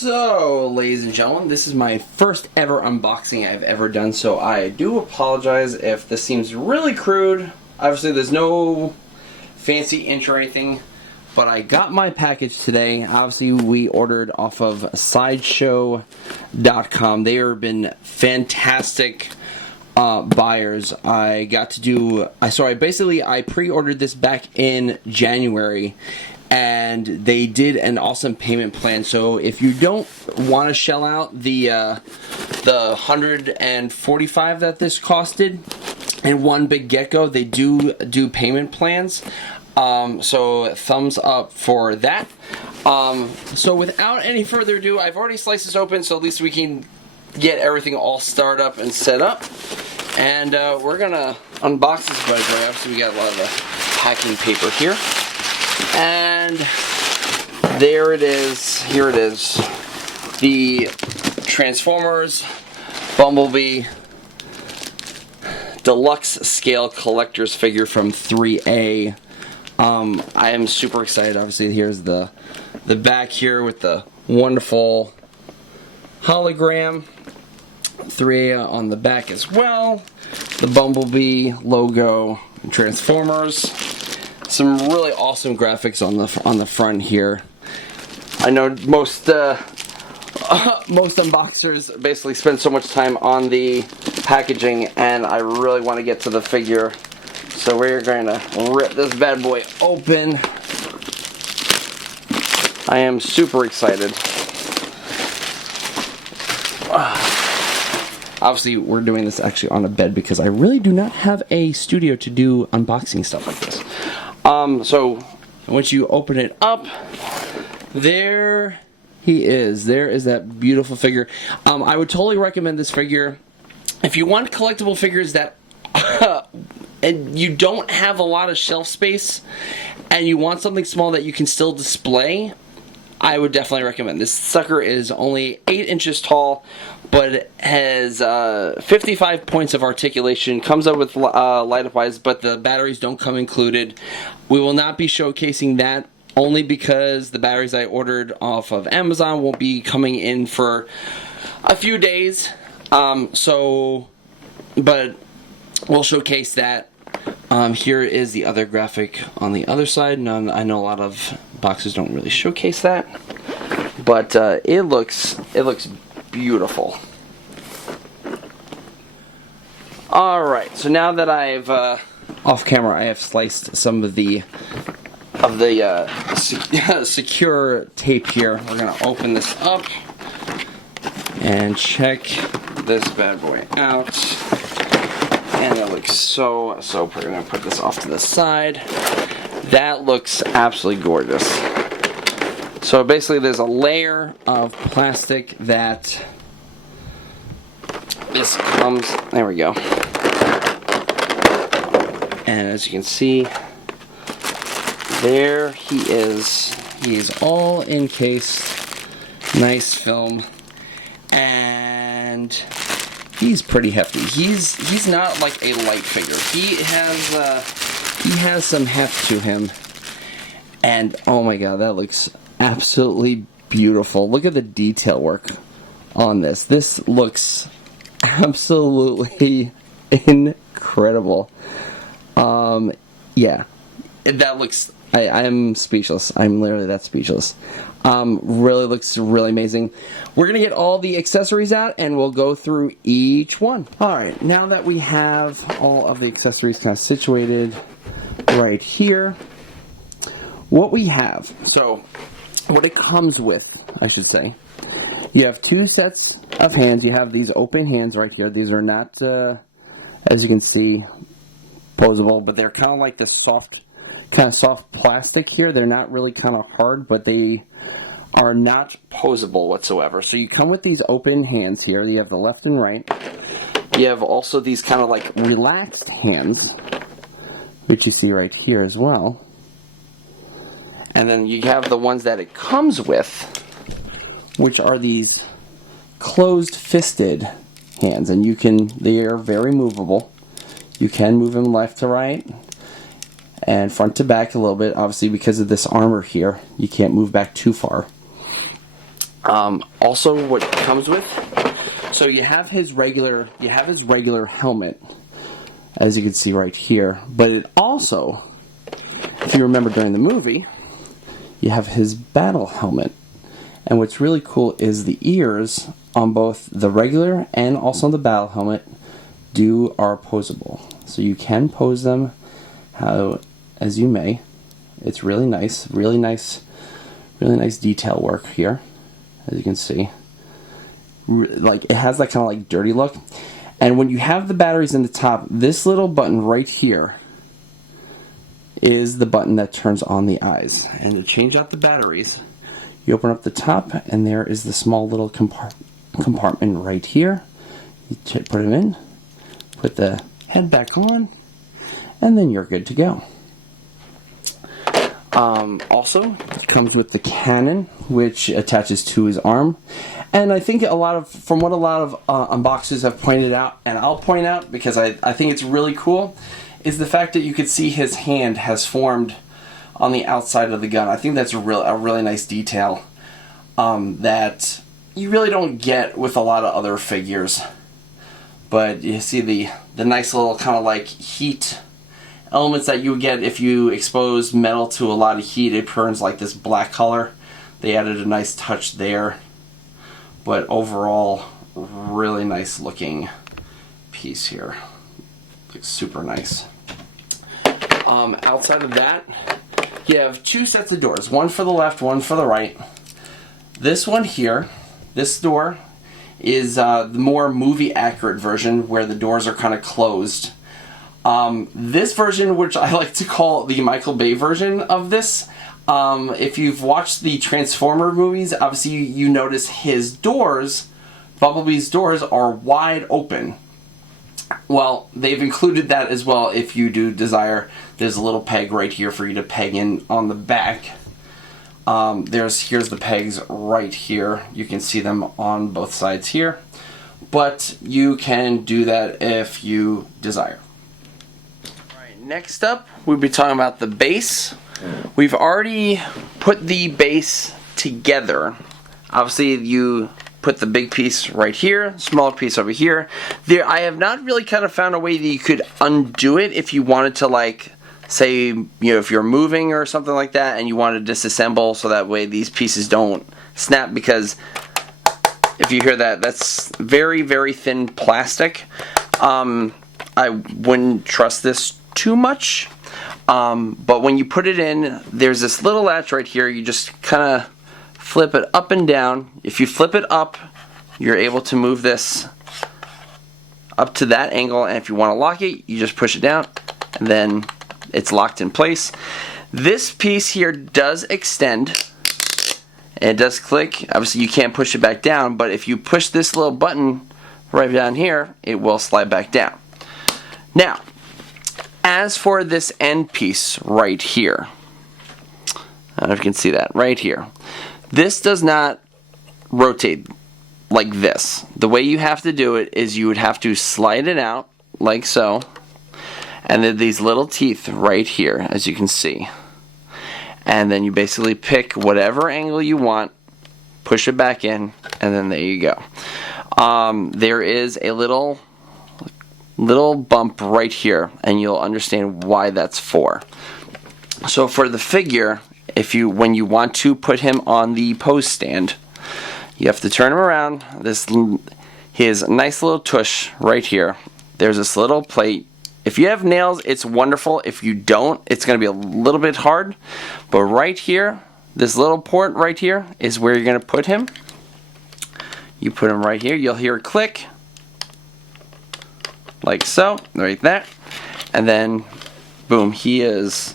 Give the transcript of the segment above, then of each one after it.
So, ladies and gentlemen, this is my first ever unboxing I've ever done, so I do apologize if this seems really crude. Obviously, there's no fancy intro or anything, but I got my package today. Obviously, we ordered off of Sideshow.com. They have been fantastic buyers. I got to do, I pre-ordered this back in January, and they did an awesome payment plan. So if you don't want to shell out the $145 that this costed in one big get-go, they do payment plans. So thumbs up for that. So without any further ado, I've already sliced this open, so at least we can get everything all started up and set up. And we're gonna unbox this bad boy. Obviously, we got a lot of the packing paper here. And there it is. Here it is. The Transformers Bumblebee Deluxe Scale Collector's figure from 3A. I am super excited. Obviously, here's the back here with the wonderful hologram. 3A on the back as well. The Bumblebee logo, Transformers. Some really awesome graphics on the front here. I know most unboxers basically spend so much time on the packaging, and I really want to get to the figure. So we're going to rip this bad boy open. I am super excited. Obviously, we're doing this actually on a bed because I really do not have a studio to do unboxing stuff like this. So once you open it up, there he is. There is that beautiful figure. I would totally recommend this figure if you want collectible figures that and you don't have a lot of shelf space and you want something small that you can still display. I would definitely recommend. This sucker is only 8 inches tall, but it has 55 points of articulation, comes up with light-up eyes, but the batteries don't come included. We will not be showcasing that, only because the batteries I ordered off of Amazon won't be coming in for a few days. But we'll showcase that. Here is the other graphic on the other side. Now, I know a lot of boxes don't really showcase that, but it looks beautiful. Alright, so now that I've off camera, I have sliced some of the secure tape here. We're gonna open this up and check this bad boy out. And it looks so pretty. I'm gonna put this off to the side. That looks absolutely gorgeous. So basically, there's a layer of plastic that this comes. There we go. And as you can see, there he is. He is all encased. Nice film. And he's pretty hefty. He's not like a light figure. He has some heft to him. And oh my god, that looks absolutely beautiful. Look at the detail work on this. This looks absolutely incredible. Yeah, that looks. I'm speechless. I'm literally that speechless. Really looks really amazing. We're gonna get all the accessories out and we'll go through each one. Alright, now that we have all of the accessories kind of situated right here, what we have, so what it comes with, I should say, you have 2 sets of hands. You have these open hands right here. These are not, as you can see, posable, but they're kind of like the soft plastic here. They're not really kind of hard, but they are not posable whatsoever. So you come with these open hands here. You have the left and right. You have also these kind of like relaxed hands, which you see right here as well. And then you have the ones that it comes with, which are these closed-fisted hands, and they are very movable. You can move them left to right and front to back a little bit. Obviously, because of this armor here, you can't move back too far. Also, what comes with, so you have his regular helmet, as you can see right here. But it also, if you remember during the movie, you have his battle helmet. And what's really cool is the ears on both the regular and also on the battle helmet are posable. So you can pose them how as you may. It's really nice, really nice detail work here, as you can see. Like, it has that kind of like dirty look. And when you have the batteries in the top, this little button right here is the button that turns on the eyes. And to change out the batteries, you open up the top, and there is the small little compartment right here. You put them in, put the head back on, and then you're good to go. Also, it comes with the cannon, which attaches to his arm. And I think from what a lot of unboxers have pointed out, and I'll point out because I think it's really cool, is the fact that you could see his hand has formed on the outside of the gun. I think that's a really nice detail that you really don't get with a lot of other figures. But you see the nice little kind of like heat elements that you would get if you expose metal to a lot of heat. It burns like this black color. They added a nice touch there. But overall, really nice looking piece here. Looks super nice. Outside of that, you have two sets of doors. One for the left, one for the right. This one here, this door, is the more movie accurate version where the doors are kind of closed. This version, which I like to call the Michael Bay version of this, if you've watched the Transformer movies, obviously you notice his doors, Bumblebee's doors, are wide open. Well, they've included that as well if you do desire. There's a little peg right here for you to peg in on the back. Here's the pegs right here. You can see them on both sides here. But you can do that if you desire. Alright, next up, we'll be talking about the base. We've already put the base together. Obviously, you put the big piece right here, smaller piece over here. I have not really kind of found a way that you could undo it if you wanted to, like, say, if you're moving or something like that and you want to disassemble so that way these pieces don't snap, because if you hear that, that's very, very thin plastic. I wouldn't trust this too much. But when you put it in, there's this little latch right here. You just kind of flip it up and down. If you flip it up, you're able to move this up to that angle, and if you want to lock it, you just push it down, and then it's locked in place. This piece here does extend, and it does click. Obviously, you can't push it back down, but if you push this little button right down here, it will slide back down. Now, as for this end piece right here, I don't know if you can see that right here. This does not rotate like this. The way you have to do it is you would have to slide it out like so, and then these little teeth right here, as you can see. And then you basically pick whatever angle you want, push it back in, and then there you go. There is a little bump right here, and you'll understand why that's for. So for the figure, when you want to put him on the pose stand, you have to turn him around. His nice little tush right here. There's this little plate. If you have nails, it's wonderful. If you don't, it's going to be a little bit hard. But right here, this little port right here is where you're going to put him. You put him right here. You'll hear a click, like so, right there. And then, boom, he is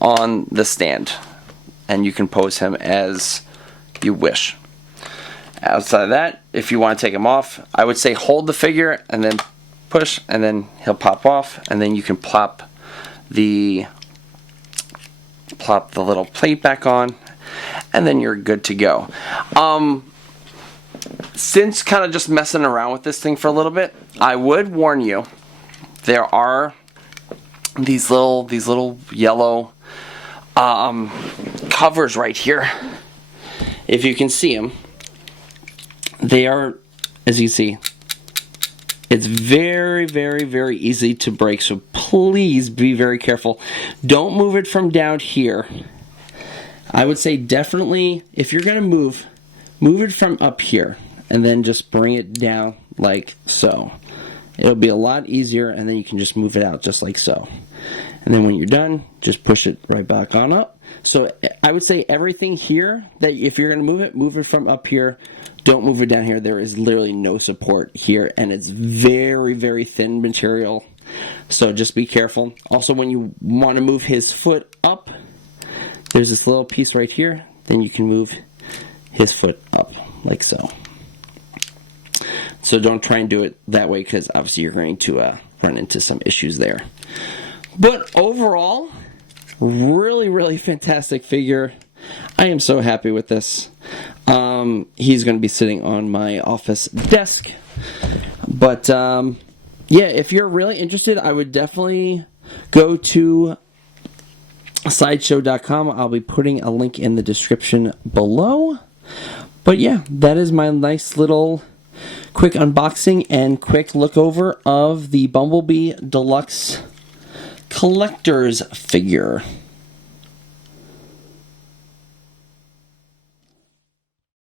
on the stand, and you can pose him as you wish. Outside of that, if you want to take him off, I would say hold the figure and then push, and then he'll pop off, and then you can plop the little plate back on, and then you're good to go. Since kind of just messing around with this thing for a little bit, I would warn you, there are these little yellow covers right here. if you can see them, they are, as you see, it's very, very, very easy to break, so please be very careful. Don't move it from down here. I would say definitely, if you're going to move it from up here, and then just bring it down like so. It'll be a lot easier, and then you can just move it out just like so. And then when you're done, just push it right back on up. So I would say everything here, that if you're going to move it from up here. Don't move it down here. There is literally no support here, and it's very, very thin material. So just be careful. Also, when you want to move his foot up, there's this little piece right here. Then you can move his foot up like so. So don't try and do it that way, because obviously you're going to run into some issues there. But overall, really, really fantastic figure. I am so happy with this. He's going to be sitting on my office desk. But, yeah, if you're really interested, I would definitely go to sideshow.com. I'll be putting a link in the description below. But, yeah, that is my nice little quick unboxing and quick look over of the Bumblebee Deluxe Collector's figure.